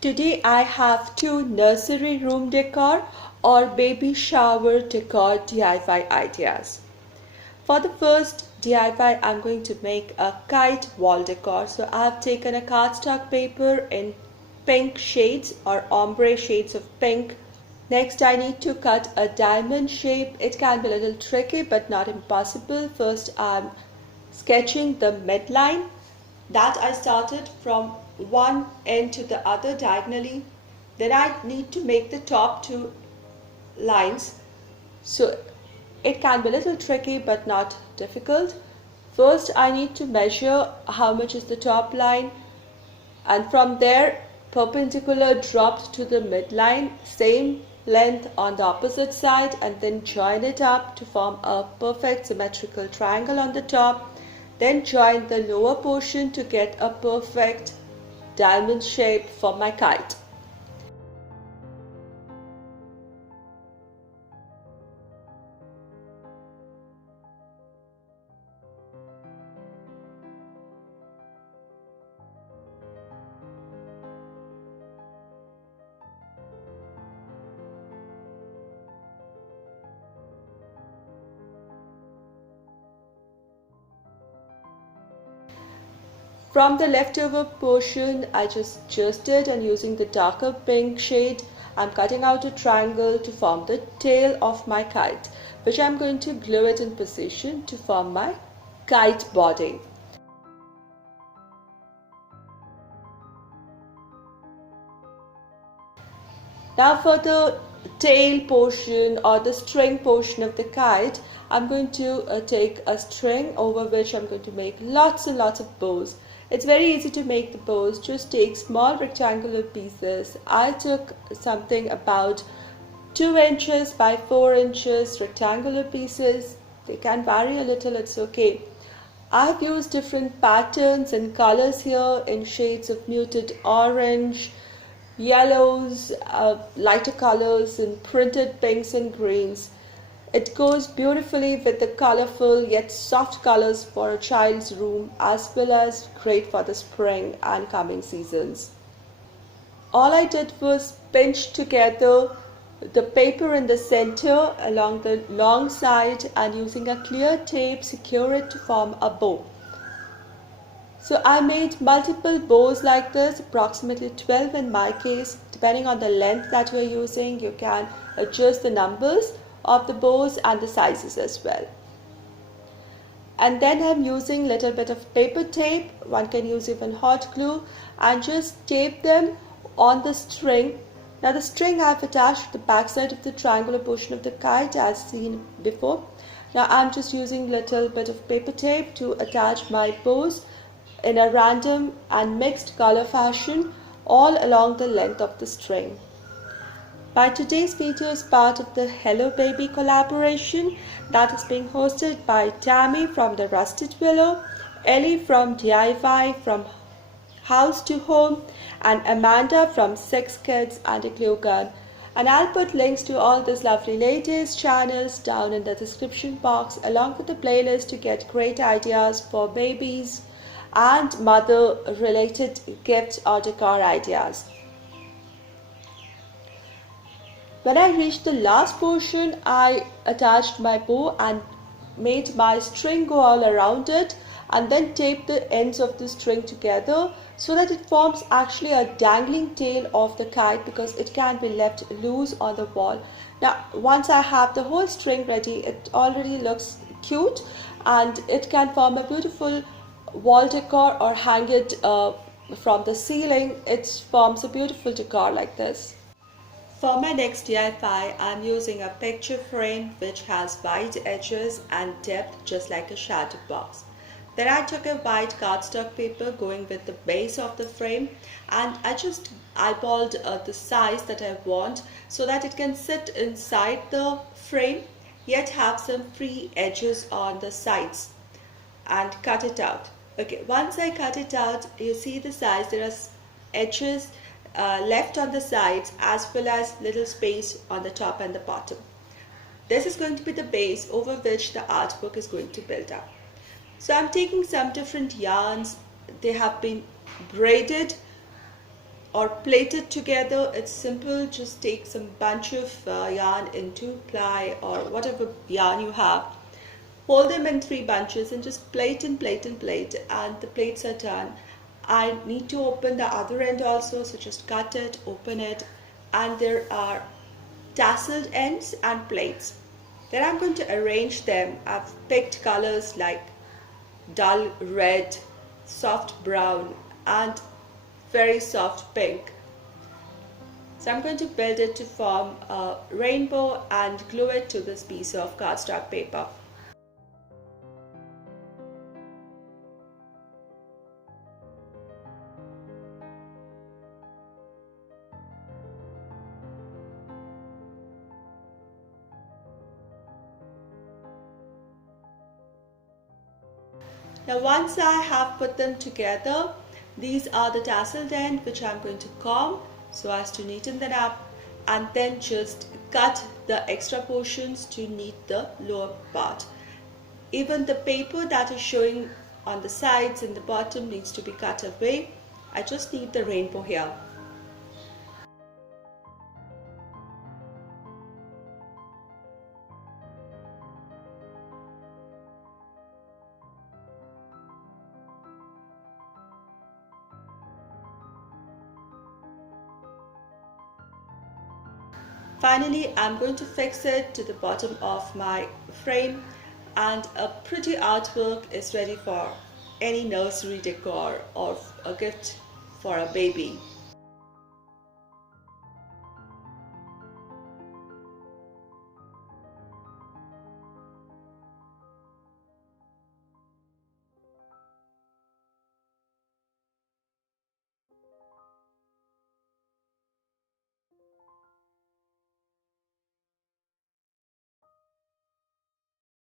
Today I have two nursery room decor or baby shower decor DIY ideas. For the first DIY, I'm going to make a kite wall decor. So I've taken a cardstock paper in pink shades or ombre shades of pink. Next, I need to cut a diamond shape. It can be a little tricky but not impossible. First, I'm sketching the midline that I started from one end to the other diagonally. Then I need to make the top two lines. So it can be a little tricky but not difficult. First, I need to measure how much is the top line, and from there perpendicular dropped to the midline, same length on the opposite side, and then join it up to form a perfect symmetrical triangle on the top. Then join the lower portion to get a perfect diamond shape for my kite. From the leftover portion, I just did, and using the darker pink shade, I'm cutting out a triangle to form the tail of my kite, which I'm going to glue it in position to form my kite body. Now for the tail portion or the string portion of the kite, I'm going to take a string over which I'm going to make lots and lots of bows. It's very easy to make the bows. Just take small rectangular pieces. I took something about 2 inches by 4 inches rectangular pieces. They can vary a little, it's okay. I've used different patterns and colors here in shades of muted orange, yellows, lighter colors, and printed pinks and greens. It goes beautifully with the colorful yet soft colors for a child's room, as well as great for the spring and coming seasons. All I did was pinch together the paper in the center along the long side and using a clear tape secure it to form a bow. So I made multiple bows like this, approximately 12 in my case. Depending on the length that you're using, you can adjust the numbers of the bows and the sizes as well. And then I'm using a little bit of paper tape, one can use even hot glue, and just tape them on the string. Now the string I've attached to the back side of the triangular portion of the kite as seen before. Now I'm just using a little bit of paper tape to attach my bows in a random and mixed color fashion all along the length of the string. My today's video is part of the Hello Baby collaboration that is being hosted by Tammy from the Rusted Willow, Ellie from DIY from House to Home, and Amanda from 6 Kids and a Glue Gun. And I'll put links to all these lovely ladies' channels down in the description box, along with the playlist to get great ideas for babies and mother related gifts or decor ideas. When I reached the last portion, I attached my bow and made my string go all around it, and then taped the ends of the string together so that it forms actually a dangling tail of the kite, because it can be left loose on the wall. Now once I have the whole string ready, it already looks cute and it can form a beautiful wall decor or hang it from the ceiling. It forms a beautiful decor like this. For my next DIY, I'm using a picture frame which has wide edges and depth just like a shadow box. Then I took a white cardstock paper going with the base of the frame, and I just eyeballed the size that I want so that it can sit inside the frame yet have some free edges on the sides, and cut it out. Okay, once I cut it out, you see the size, there are edges left on the sides as well as little space on the top and the bottom. This is going to be the base over which the artwork is going to build up. So I'm taking some different yarns. They have been braided or plait it together. It's simple. Just take some bunch of yarn in 2-ply or whatever yarn you have. Fold them in 3 bunches and just plait and plait and plait, and the plaits are done. I need to open the other end also, so just cut it, open it, and there are tasseled ends and plaits. Then I'm going to arrange them. I've picked colors like dull red, soft brown, and very soft pink. So I'm going to build it to form a rainbow and glue it to this piece of cardstock paper. Now once I have put them together, these are the tasseled end which I'm going to comb so as to neaten them up, and then just cut the extra portions to neat the lower part. Even the paper that is showing on the sides and the bottom needs to be cut away. I just need the rainbow here. Finally, I'm going to fix it to the bottom of my frame, and a pretty artwork is ready for any nursery decor or a gift for a baby.